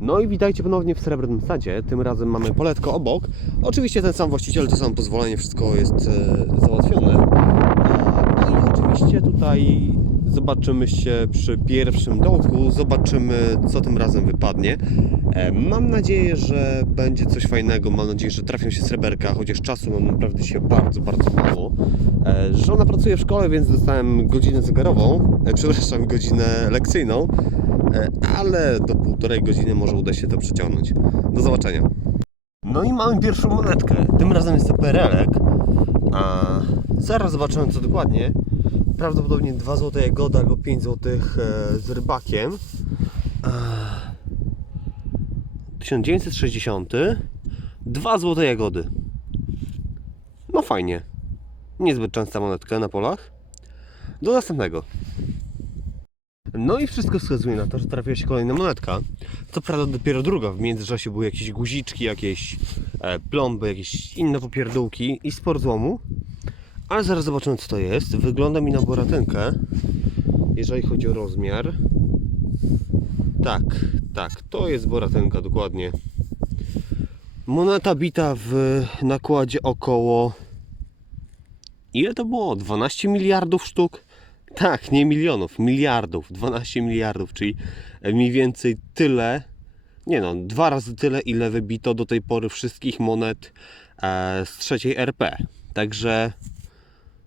No i witajcie ponownie w Srebrnym Sadzie. Tym razem mamy poletko obok. Oczywiście ten sam właściciel, to samo pozwolenie, wszystko jest e, załatwione. E, no i oczywiście tutaj zobaczymy się przy pierwszym dołku, zobaczymy co tym razem wypadnie. E, mam nadzieję, że będzie coś fajnego, mam nadzieję, że trafią się sreberka, chociaż czasu mam naprawdę dzisiaj bardzo, bardzo mało. E, żona pracuje w szkole, więc dostałem godzinę zegarową, e, przepraszam, godzinę lekcyjną. E, ale do półtorej godziny może uda się to przeciągnąć. Do zobaczenia. No i mamy pierwszą monetkę. Tym razem jest to perelek. A zaraz zobaczymy co dokładnie. Prawdopodobnie 2 zł jagody albo 5 zł z rybakiem. A, 1960 2 zł jagody. No fajnie. Niezbyt częsta monetka na polach. Do następnego. No i wszystko wskazuje na to, że trafiła się kolejna monetka. Co prawda dopiero druga, w międzyczasie były jakieś guziczki, jakieś e, plomby, jakieś inne popierdółki i spor złomu. Ale zaraz zobaczymy co to jest. Wygląda mi na boratynkę, jeżeli chodzi o rozmiar. Tak, tak, to jest boratynka dokładnie. Moneta bita w nakładzie około... Ile to było? 12 miliardów sztuk? Tak, nie milionów, miliardów, 12 miliardów, czyli mniej więcej tyle, nie no, dwa razy tyle, ile wybito do tej pory wszystkich monet e, z trzeciej RP. Także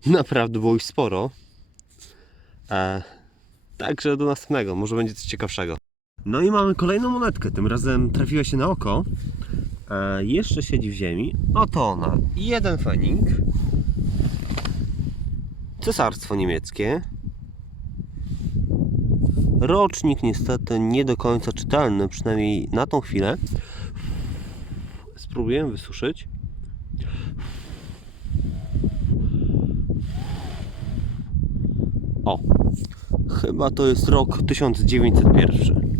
naprawdę było ich sporo. E, także do następnego, może będzie coś ciekawszego. No i mamy kolejną monetkę, tym razem trafiła się na oko. E, jeszcze siedzi w ziemi. Oto ona, jeden fenik. Cesarstwo niemieckie. Rocznik niestety nie do końca czytelny, przynajmniej na tą chwilę. Spróbuję wysuszyć. O, chyba to jest rok 1901.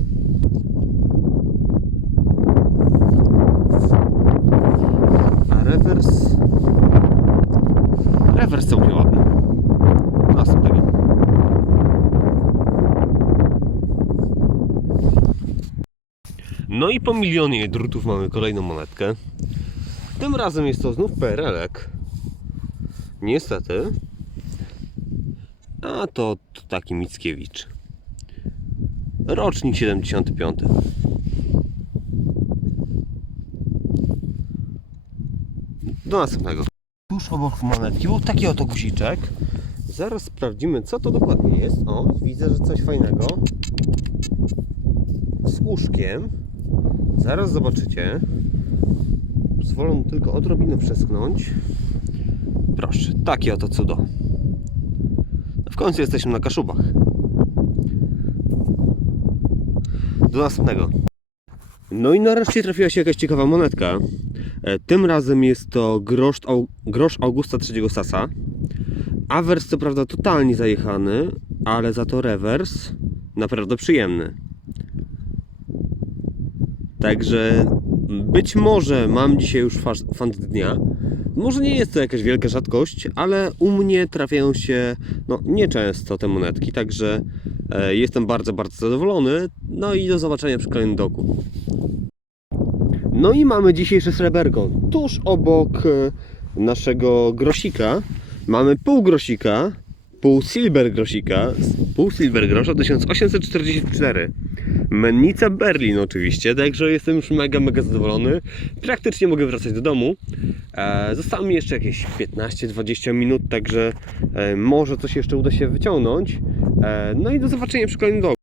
A rewers. Rewers całkiem ładny. No i po milionie drutów mamy kolejną monetkę. Tym razem jest to znów PRL-ek. Niestety. A to, to taki Mickiewicz. Rocznik 75. Do następnego. Tuż obok monetki był taki oto guziczek. Zaraz sprawdzimy co to dokładnie jest. O, widzę, że coś fajnego. Z uszkiem. Zaraz zobaczycie. Pozwolę mu tylko odrobinę przesknąć. Proszę, takie oto cudo. W końcu jesteśmy na Kaszubach. Do następnego. No i nareszcie trafiła się jakaś ciekawa monetka. E, Tym razem jest to grosz, grosz Augusta III Sasa. Awers co prawda totalnie zajechany, ale za to rewers naprawdę przyjemny. Także być może mam dzisiaj już fant dnia. Może nie jest to jakaś wielka rzadkość, ale u mnie trafiają się no, nieczęsto te monetki, także e, jestem bardzo, bardzo zadowolony. No i do zobaczenia przy kolejnym doku. No i mamy dzisiejsze sreberko. Tuż obok e, naszego grosika mamy pół grosika, pół silver grosika, pół silver grosza 1844. Mennica Berlin oczywiście, także jestem już mega, mega zadowolony. Praktycznie mogę wracać do domu. E, zostało mi jeszcze jakieś 15-20 minut, także e, może coś jeszcze uda się wyciągnąć. E, no i do zobaczenia przy kolejnym dogu.